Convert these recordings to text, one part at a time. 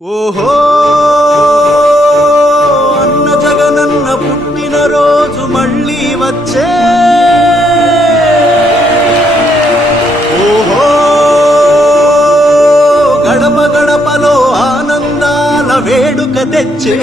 ఓహో అన్న జగనన్న పుట్టిన రోజు మళ్ళీ వచ్చే ఓహో గడప గడపలో ఆనందాల వేడుక తెచ్చే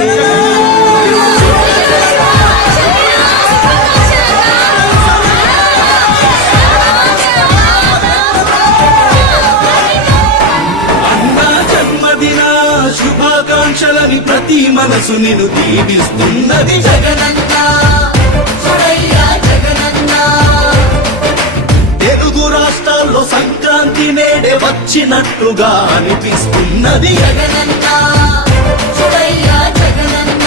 శుభాకాంక్షలని ప్రతి మనసు నిన్ను దీవిస్తున్నది జగనన్న జగనన్న. తెలుగు రాష్ట్రాల్లో సంక్రాంతి నేడే వచ్చినట్టుగా అనిపిస్తున్నది జగనన్న జగనన్న.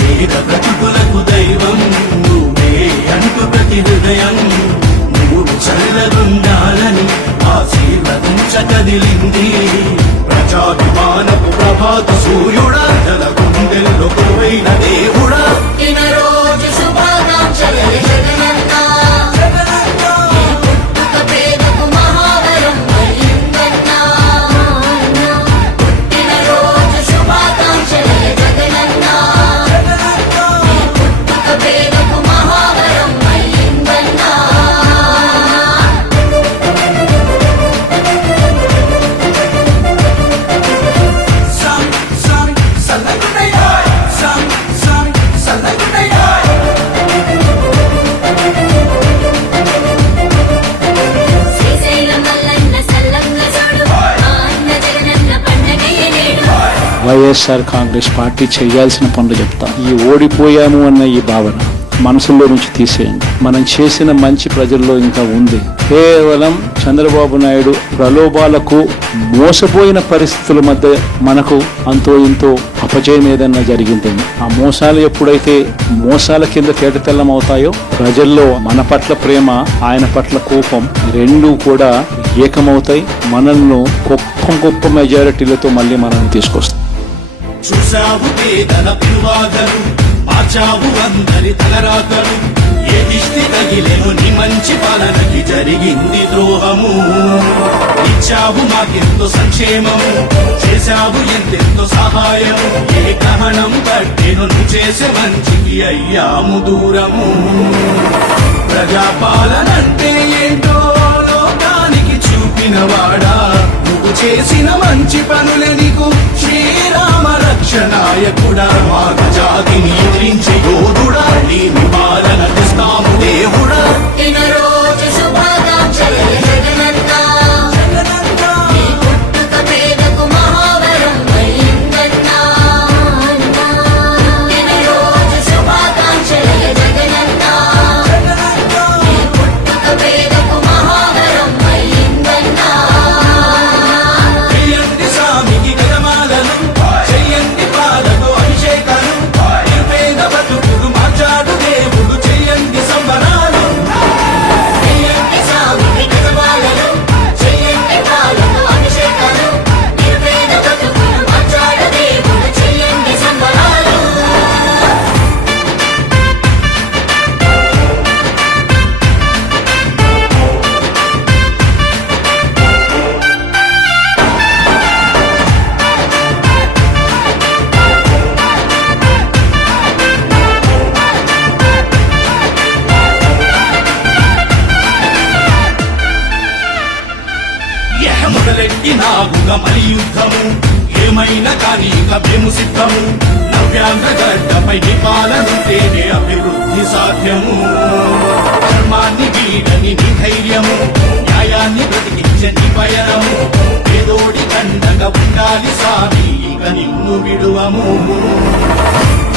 పేద ప్రతిభలకు దైవం నువ్వే అంటూ ప్రతి హృదయం నువ్వు చల్లగుండాలని ఆశీర్వదించ కదిలింది ప్రజాభిమానపు ప్రభాత సూర్యుడా జల గుండెల్లో కొలువైన దేవుడా. రోజు శుభాకాంక్షలు జగనన్న పుట్టుక పేదకు మహావరం అయిందన్నా. పుట్టినరోజు శుభాకాంక్షలు జగనన్న పుట్టుక పేదకు మహావరం అయిందన్నా. వైఎస్ఆర్ కాంగ్రెస్ పార్టీ చేయాల్సిన పనులు చెప్తాం. ఈ ఓడిపోయాము అన్న ఈ భావన మనసులో నుంచి తీసేయండి. మనం చేసిన మంచి ప్రజల్లో ఇంకా ఉంది. కేవలం చంద్రబాబు నాయుడు ప్రలోభాలకు మోసపోయిన పరిస్థితుల మధ్య మనకు అంతో ఇంతో అపజయం ఏదన్నా జరిగిందేమో. ఆ మోసాలు ఎప్పుడైతే మోసాల కింద తేటతెల్లం అవుతాయో ప్రజల్లో మన పట్ల ప్రేమ, ఆయన పట్ల కోపం రెండూ కూడా ఏకమవుతాయి. మనల్ని గొప్ప మెజారిటీలతో మళ్ళీ మనల్ని తీసుకొస్తాం. చూసావు పేదల పిలువాగలు, మార్చావు అందరి తలరాతలు. ఏ దిష్టి తగిలేను నీ మంచి పాలనకి జరిగింది ద్రోహము. ఇచ్చావు మాకెంతో సంక్షేమము, చేశావు ఎంతెంతో సహాయము. ఏ గ్రహణం పట్టెను నువ్వు చేసే మంచికి అయ్యాము దూరము. ప్రజాపాలనంటే ఏంటో లోకానికి చూపినవాడా, నువ్వు చేసిన మంచి పనులే నీకు శ్రీరామ రక్షనాయకుడా. మాగ జాతిని ఎదిరించే యోధుడా, నీ పాలన తెస్తాము దేవుడా. రోజు శుభాకాంక్షలు జగనన్న పుట్టుక పేదకు మహావరం అయిందన్నా. రోజు శుభాకాంక్షలు జగనన్న పుట్టుక పేదకు మహావరం అయిందన్నా. చెయ్యండి స్వామికి గజమాలను, చెయ్యండి పాలతో అభిషేకాలు. నిర్వేద బతుకులు మార్చాడు దేవుడు, చెయ్యండి సంబరాలు. చెయ్యండి స్వామికి గజమాలను, చెయ్యండి పాలతో అభిషేకాలు. నిర్వేద బతుకులు మార్చాడు దేవుడు, చెయ్యండి సంబరాలు. మొదలెట్టినాగుగ మలి యుద్ధము, ఏమైనా కానీ ఇక మేము సిద్ధము. నవ్యాంధ్ర గడ్డపై నిపాలనుంటేనే అభివృద్ధి సాధ్యము. ధర్మాన్ని వీడని నీ ధైర్యము, న్యాయాన్ని బ్రతికించే నీ పయనము. పేదోడి కండగా ఉండాలి సామి, ఇక నిన్ను విడువము.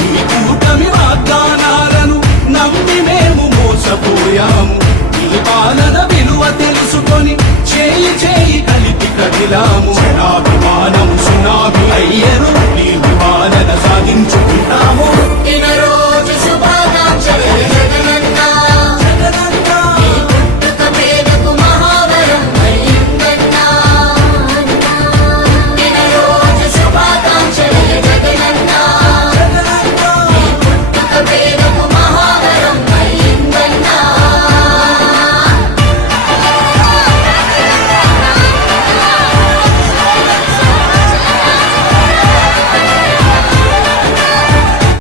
ఈ కూటమి వాగ్దానాలను నమ్మి మేము మోసపోయాము. నీ పాలన విలువ తెలుసుకొని చేయి చేయి కలిపి కదిలాము.